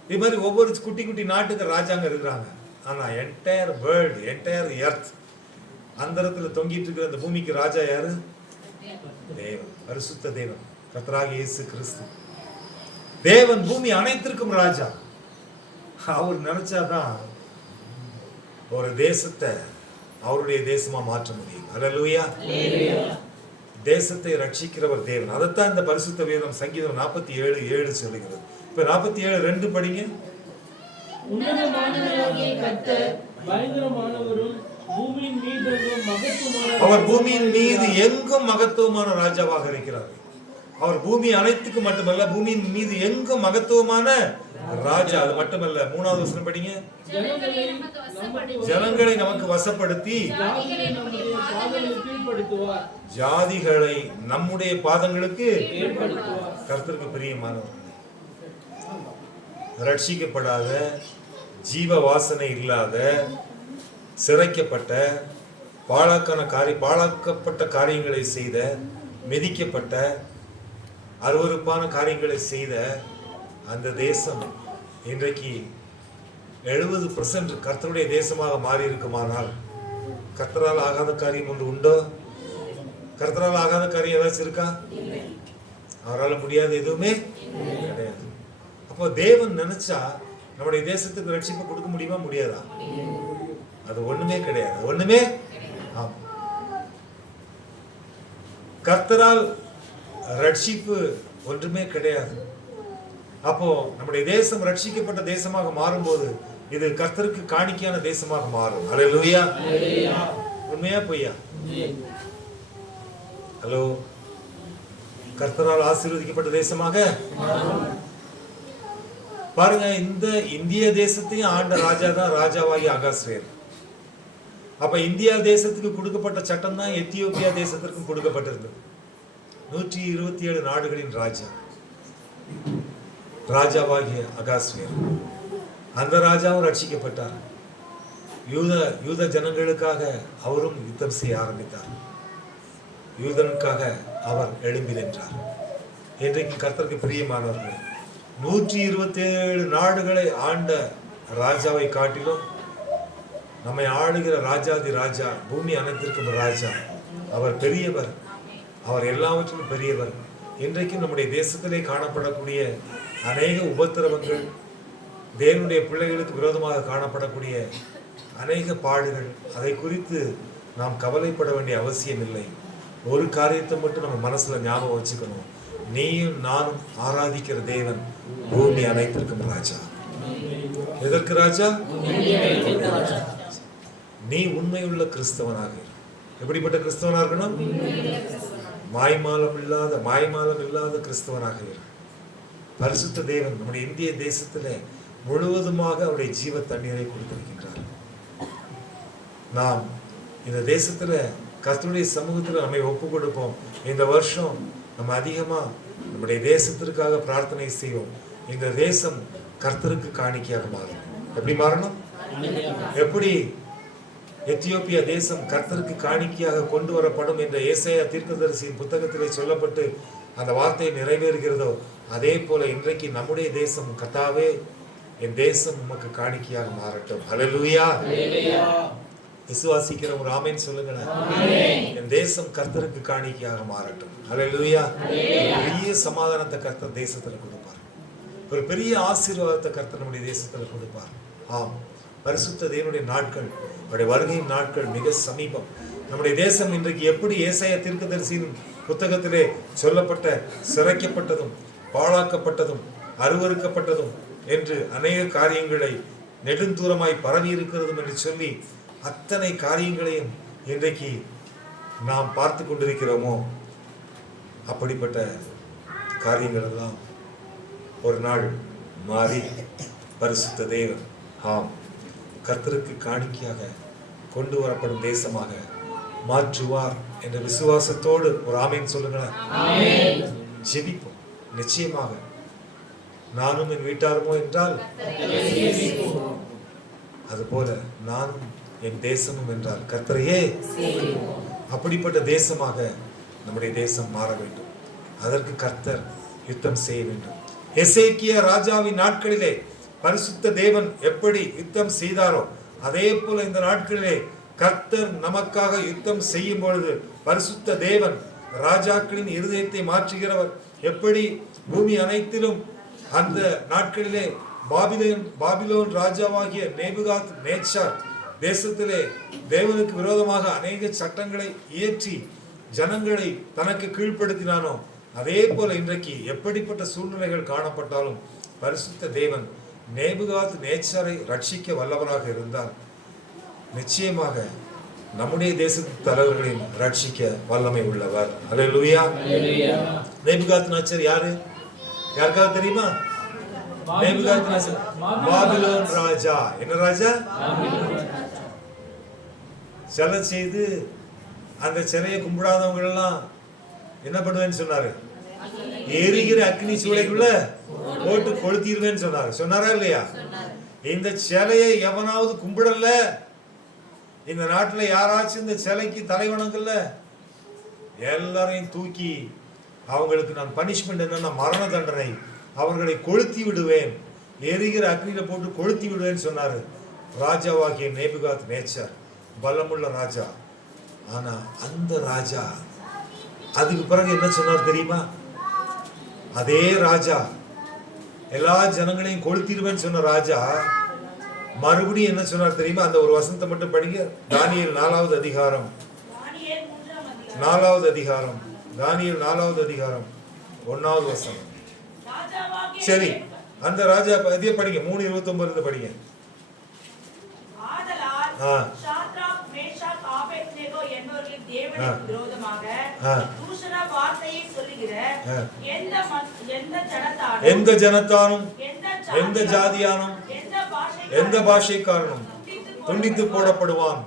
இது மாதிரி ஒவ்வொரு குட்டி குட்டி நாட்டுக்கு ராஜாங்க இருக்கிறாங்க. ஆனா என்டையர் வேர்ல்டு, என்டையர் எர்த், அந்தரத்துல தொங்கிட்டு இருக்கிற அந்த பூமிக்கு ராஜா யாரு? தேவன், பரிசுத்த தேவன், கர்த்தராகிய இயேசு கிறிஸ்து. தேவன் பூமி அனைத்திற்கும் ராஜா. அவர் நினைச்சாதான் ஒரு தேசத்தை அவருடைய தேசமா மாற்ற முடியும். அல்லேலூயா. தேசத்தை ரட்சிக்கிறவர் தேவன். அதைத்தான் இந்த பரிசுத்த வேதம் சங்கீதம் 47:7 சொல்லுகிறது. இப்ப 47:2 படிங்க. உன்னதமானவராகிய கர்த்தர் பயங்கரமானவரும் பூமியின் மீது அவர் பூமியின் மீது எங்கும் மகத்துவமான ராஜாவாக இருக்கிறார். அவர் பூமி அனைத்துக்கும் மட்டுமல்ல, பூமியின் மீது எங்கும் மகத்துவமான ராஜா. அது மட்டுமல்ல, 3வது வசனம் படிங்க. ஜனங்களை நமக்கு வசப்படுத்தி ஜாதிகளை நம்முடைய பாதங்களுக்கு. கர்த்தருக்கு பிரியமானவர்களே, ரட்சிக்கப்படாத, ஜீவ வாசனை இல்லாத, சிறைக்கப்பட்ட, பாழாக்கப்பட்ட காரியங்களை செய்த, மிதிக்கப்பட்ட, அருவருப்பான காரியங்களை செய்த அந்த தேசம் இன்றைக்கு 70% கர்த்தருடைய தேசமாக மாறி இருக்குமானால், கர்த்தரால் ஆகாத காரியம் ஒன்று உண்டோ? கர்த்தரால் ஆகாத காரியம் ஏதாச்சும் இருக்கா? அவரால் முடியாத எதுவுமே கிடையாது. அப்போ தேவன் நினைச்சா நம்முடைய தேசத்துக்கு ரட்சிப்பு கொடுக்க முடியுமா? முடியாதா? அது ஒண்ணுமே கிடையாது. ஒண்ணுமே. ஆமா, கர்த்தரால் ரட்சிப்பு ஒன்றுமே கிடையாது. அப்போ நம்முடைய தேசம் ரட்சிக்கப்பட்ட தேசமாக மாறும்போது இது கர்த்தருக்கு காணிக்கையான தேசமாக மாறும். அல்லேலூயா. உண்மையா பொய்யா? ஹலோ, கர்த்தரால் ஆசீர்வதிக்கப்பட்ட தேசமாக பாருங்க. இந்த இந்திய தேசத்தையும் ஆண்ட ராஜா தான் ராஜாவாகி அகாஸ்வேர். அப்ப இந்தியா தேசத்துக்கு கொடுக்கப்பட்ட சட்டம் தான் எத்தியோப்பியா தேசத்திற்கும் கொடுக்கப்பட்டிருந்தது. 127 நாடுகளின் ராஜாவாகிய அகாஸ்வேர். அந்த ராஜாவும் ரட்சிக்கப்பட்டார். யூத ஜனங்களுக்காக அவரும் யுத்தம் செய்ய ஆரம்பித்தார். யூதனுக்காக அவர் எழும்பி நின்றார். இன்றைக்கு கர்த்தருக்கு பிரியமானவர்கள், 127 நாடுகளை ஆண்ட ராஜாவை காட்டிலும் நம்மை ஆளுகிற ராஜாதி ராஜா, பூமி அனைத்திற்கும் ராஜா, அவர் பெரியவர். அவர் எல்லாவற்றிலும் பெரியவர். இன்றைக்கும் நம்முடைய தேசத்திலே காணப்படக்கூடிய அநேக உபத்திரவங்கள், தேவனுடைய பிள்ளைகளுக்கு விரோதமாக காணப்படக்கூடிய அநேக பாடுகள், அதை குறித்து நாம் கவலைப்பட வேண்டிய அவசியம் இல்லை. ஒரு காரியத்தை மட்டும் நம்ம மனசுல ஞாபகம் வச்சுக்கணும். நீயும் நானும் ஆராதிக்கிற தேவன் பூமி அனைத்திற்கும் ராஜா. எதற்கு ராஜா? நீ உண்மையுள்ள கிறிஸ்தவனாக. எப்படிப்பட்ட கிறிஸ்தவனாக இருக்கணும்? மாய்மாலம் இல்லாத கிறிஸ்தவனாக இரு. பரிசுத்த தேவன் நம்முடைய இந்திய தேசத்துல முழுவதுமாக அவருடைய ஜீவ தண்ணீரை கொடுத்திருக்கின்றார். நாம் இந்த தேசத்துல கர்த்தருடைய சமூகத்துல நம்மை ஒப்பு கொடுப்போம். இந்த வருஷம் நம்ம அதிகமா நம்முடைய தேசத்திற்காக பிரார்த்தனை செய்வோம். இந்த தேசம் கர்த்தருக்கு காணிக்கையாக மாறும். எப்படி மாறணும்? எப்படி எத்தியோப்பியா தேசம் கர்த்தருக்கு காணிக்கையாக கொண்டு வரப்படும் என்ற ஏசாயா தீர்க்கதரிசியின் புத்தகத்திலே சொல்லப்பட்டு அந்த வார்த்தை நிறைவேறுகிறதோ, அதே போல இன்றைக்கு நம்முடைய தேசம், கர்த்தாவே என் தேசம் உமக்கு காணிக்கையாக மாறட்டும். ஹல்லேலூயா. விசுவாசிக்கிற ஒரு ஆமென் சொல்லுங்களேன். என் தேசம் கர்த்தருக்கு காணிக்கையாக மாறட்டும். ஹல்லேலூயா. பெரிய சமாதானத்தை கர்த்தர் தேசத்துல கொடுப்பார். ஒரு பெரிய ஆசீர்வாதத்தை கர்த்தர் நம்முடைய தேசத்துல கொடுப்பார். ஆம், பரிசுத்த தேவனுடைய நாட்கள், அவருடைய வருகையின் நாட்கள் மிக சமீபம். நம்முடைய தேசம் இன்றைக்கு எப்படி ஏசாயா தீர்க்கதரிசியின் புத்தகத்திலே சொல்லப்பட்ட சிறைக்கப்பட்டதும் பாழாக்கப்பட்டதும் அருவருக்கப்பட்டதும் என்று அநேக காரியங்களை நெடுந்தூரமாய் பரவி இருக்கிறதும் என்று சொல்லி அத்தனை காரியங்களையும் இன்றைக்கு நாம் பார்த்து கொண்டிருக்கிறோமோ, அப்படிப்பட்ட காரியங்கள் எல்லாம் ஒரு நாள் மாறி பரிசுத்த தேவன் ஆம் கர்த்தருக்கு காணிக்கையாக கொண்டு வரப்படும் தேசமாக மாற்றுவார் என்ற விசுவாசத்தோடு ஒரு ஆமென் சொல்லுங்களேன். ஜெபிப்போம். நிச்சயமாக நானும் என் வீட்டாருமோ என்றால் அதுபோல நானும் என் தேசமும் என்றால் கர்த்தரையே. அப்படிப்பட்ட தேசமாக நம்முடைய தேசம் மாற வேண்டும். அதற்கு கர்த்தர் யுத்தம் செய்ய வேண்டும். எசேக்கியா ராஜாவின் நாட்களிலே பரிசுத்த தேவன் எப்படி யுத்தம் செய்தாரோ, அதே போல இந்த நாட்களிலே கர்த்தர் நமக்காக யுத்தம் செய்யும் பொழுது பரிசுத்த தேவன் ராஜாக்களின் இருதயத்தை மாற்றுகிறவர். எப்படி பூமி அனைத்திலும் அந்த நாட்களிலே பாபிலோன் ராஜாவாகிய நேபுகாத் நேச்சார் தேசத்திலே தேவனுக்கு விரோதமாக அநேக சட்டங்களை இயற்றி ஜனங்களை தனக்கு கீழ்ப்படுத்தினானோ, அதே போல இன்றைக்கு எப்படிப்பட்ட சூழ்நிலைகள் காணப்பட்டாலும் பரிசுத்த தேவன் நேபுகாத் நேச்சாரை ரட்சிக்க வல்லவராக இருந்தால் நிச்சயமாக நம்முடைய தேசத்து தலைவர்களையும் ரட்சிக்க வல்லமை உள்ளவர். அல்லேலூயா. நேபுகாத்நேச்சர் யாரு? யாருக்காவது தெரியுமா? நேபுகாத்நேச்சர் பாபிலோன் ராஜா. என்ன ராஜா? சிலை செய்து அந்த சிலையை கும்பிடாதவங்க எல்லாம் என்ன பண்ணுவேன்னு சொன்னாரு? எரிகிற அக்னி சூளைக்குள்ள போட்டு கொளுத்திடுவேன்னு சொன்னாரு. சொன்னாரா இல்லையா? இந்த சிலையை எவனாவது கும்பிடல, இந்த நாட்டில் யாராச்சும் இந்த சிலைக்கு தலைவணங்கள்ல, எல்லாரையும் தூக்கி அவங்களுக்கு நான் பனிஷ்மெண்ட் என்னன்னா மரண தண்டனை, அவர்களை கொளுத்தி விடுவேன், எரிகிற அக்னியில போட்டு கொளுத்தி விடுவேன்னு சொன்னாரு ராஜாவாகிய நேபுகாத்நேச்சர். பலமுள்ள ராஜா. ஆனா அந்த ராஜா அதுக்கு பிறகு என்ன சொன்னார் தெரியுமா? அதே ராஜா, எல்லா ஜனங்களையும் கொளுத்திடுவேன்னு சொன்ன ராஜா மறுபடியும் என்ன சொன்னார் தெரியுமா? அந்த ஒரு வசனத்தை மட்டும் படிங்க. தானியேல் 4வது அதிகாரம், 4வது அதிகாரம், தானியேல் 4வது அதிகாரம் 1வது வசனம். சரி, அந்த ராஜா இதே படிங்க. 3:29 படிங்க. எந்த ஜனத்தானும் எந்த ஜாதியானும் எந்த பாஷைக்காரனும் துண்டித்து போடப்படுவான்,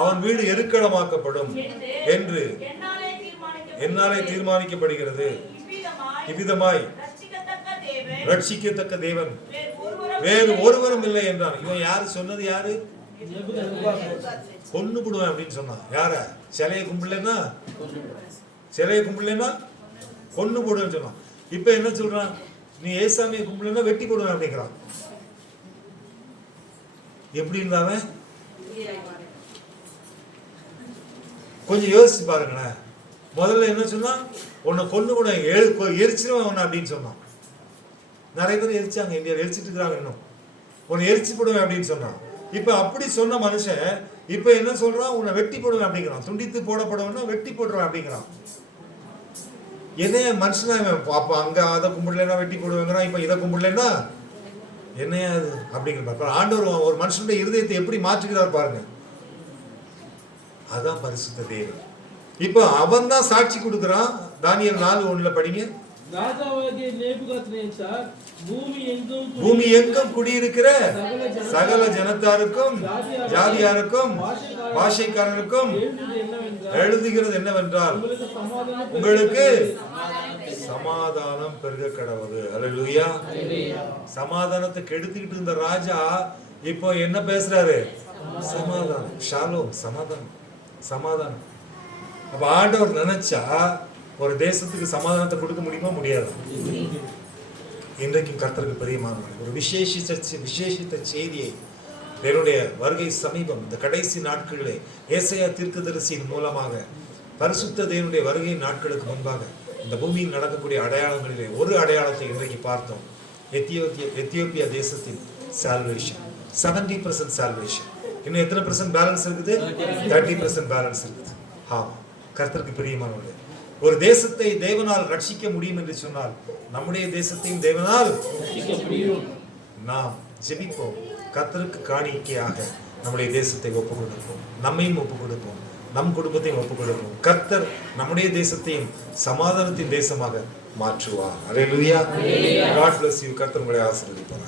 அவன் வீடு எருக்களமாக்கப்படும் என்று என்னாலே தீர்மானிக்கப்படுகிறது. இவ்விதமாய் ரட்சிக்கத்தக்க தேவன் வேறு ஒருவரும் இல்லை என்றான். இவன் யாரு சொன்னது? யாரு? கொன்னு போடுவேன் அப்படின்னு சொன்னான். யார? சிலையை கும்பிடலன்னா, சிலையை கும்பிடலன்னா கொன்னு போடுவேன்னு சொன்னான். இப்ப என்ன சொல்றான்? நீ ஏசாமியை கும்பிடலன்னா வெட்டி போடுவேன் அப்படிங்கிறான். எப்படி இருந்தாவன்? கொஞ்சம் யோசிச்சு பாருங்களேன். முதல்ல என்ன சொன்னா? உன்னை கொன்னு கூட எரிச்சிருவேன் உன்னை அப்படின்னு சொன்னான். நிறைய பேர் எரிச்சாங்க, இந்தியாவில் எரிச்சிட்டு இருக்கிறாங்க. இன்னும் உன்னை எரிச்சு போடுவேன் அப்படின்னு சொன்னான். இப்ப அப்படி சொன்ன மனுஷன் இப்ப என்ன சொல்றான்? உன்னை வெட்டி போடுவேன் அப்படிங்கிறான். துண்டித்து போடப்படுவேன்னா வெட்டி போடுவேன் அப்படிங்கிறான். என்ன மனுஷனா? அப்ப அங்க அதை கும்பிடலன்னா வெட்டி போடுவேங்கிறான், இப்ப இதை கும்பிடலன்னா என்னையா அது அப்படிங்கிற. ஆண்டவர் ஒரு மனுஷனுடைய இருதயத்தை எப்படி மாற்றுகிறார் பாருங்க. அதான் பரிசுத்த தேவன். இப்ப அவன் தான் சாட்சி கொடுக்கிறான். தானியேல் 4:1 படிங்க. ராஜாவாகிய நேபுகாத்நேச்சார் பூமி எங்கும் குடியிருக்கிற சகல ஜனத்தாருக்கும் ஜாதியாருக்கும் பாஷைக்காரருக்கும் எழுதுகிறது என்னவென்றால், உங்களுக்கு சமாதானம் பெருக கடவுது. அல்லேலூயா. சமாதானத்தை கெடுத்துக்கிட்டு இருந்த ராஜா இப்போ என்ன பேசுறாரு? சமாதானம், ஷாலோம், சமாதானம், சமாதானம். அப்ப ஆண்டவர் நினைச்சா ஒரு தேசத்துக்கு சமாதானத்தை கொடுக்க முடியுமா? முடியாது. இன்றைக்கும் கர்த்தருக்கு பிரியமானவர்களே, ஒரு விசேஷித்த செய்தியை, என்னுடைய வருகை சமீபம், இந்த கடைசி நாட்களிலே ஏசாயா தீர்க்கதரிசியின் மூலமாக பரிசுத்த தேவனுடைய வருகை நாட்களுக்கு முன்பாக இந்த பூமியில் நடக்கக்கூடிய அடையாளங்களிலே ஒரு அடையாளத்தை இன்றைக்கு பார்த்தோம். எத்தியோப்பியா தேசத்தின் சால்வேஷன், 70% சால்வேஷன். இன்னும் எத்தனை % பேலன்ஸ் இருக்குது? 30% பேலன்ஸ் இருக்குது. கர்த்தருக்கு பிரியமானவர்களே, ஒரு தேசத்தை தேவனால் ரட்சிக்க முடியும் என்று சொன்னால் நம்முடைய தேசத்தையும் தேவனால் ரட்சிக்க முடியும். நாம் ஜெபிப்போம். கர்த்தருக்கு காணிக்கையாக நம்முடைய தேசத்தை ஒப்புக் கொடுப்போம், நம்மையும் ஒப்புக் கொடுப்போம், நம் குடும்பத்தையும் ஒப்புக் கொடுப்போம். கர்த்தர் நம்முடைய தேசத்தையும் சமாதானத்தின் தேசமாக மாற்றுவார். அல்லேலூயா. God bless you. கர்த்தர் உங்களை ஆசீர்வதிப்பார்.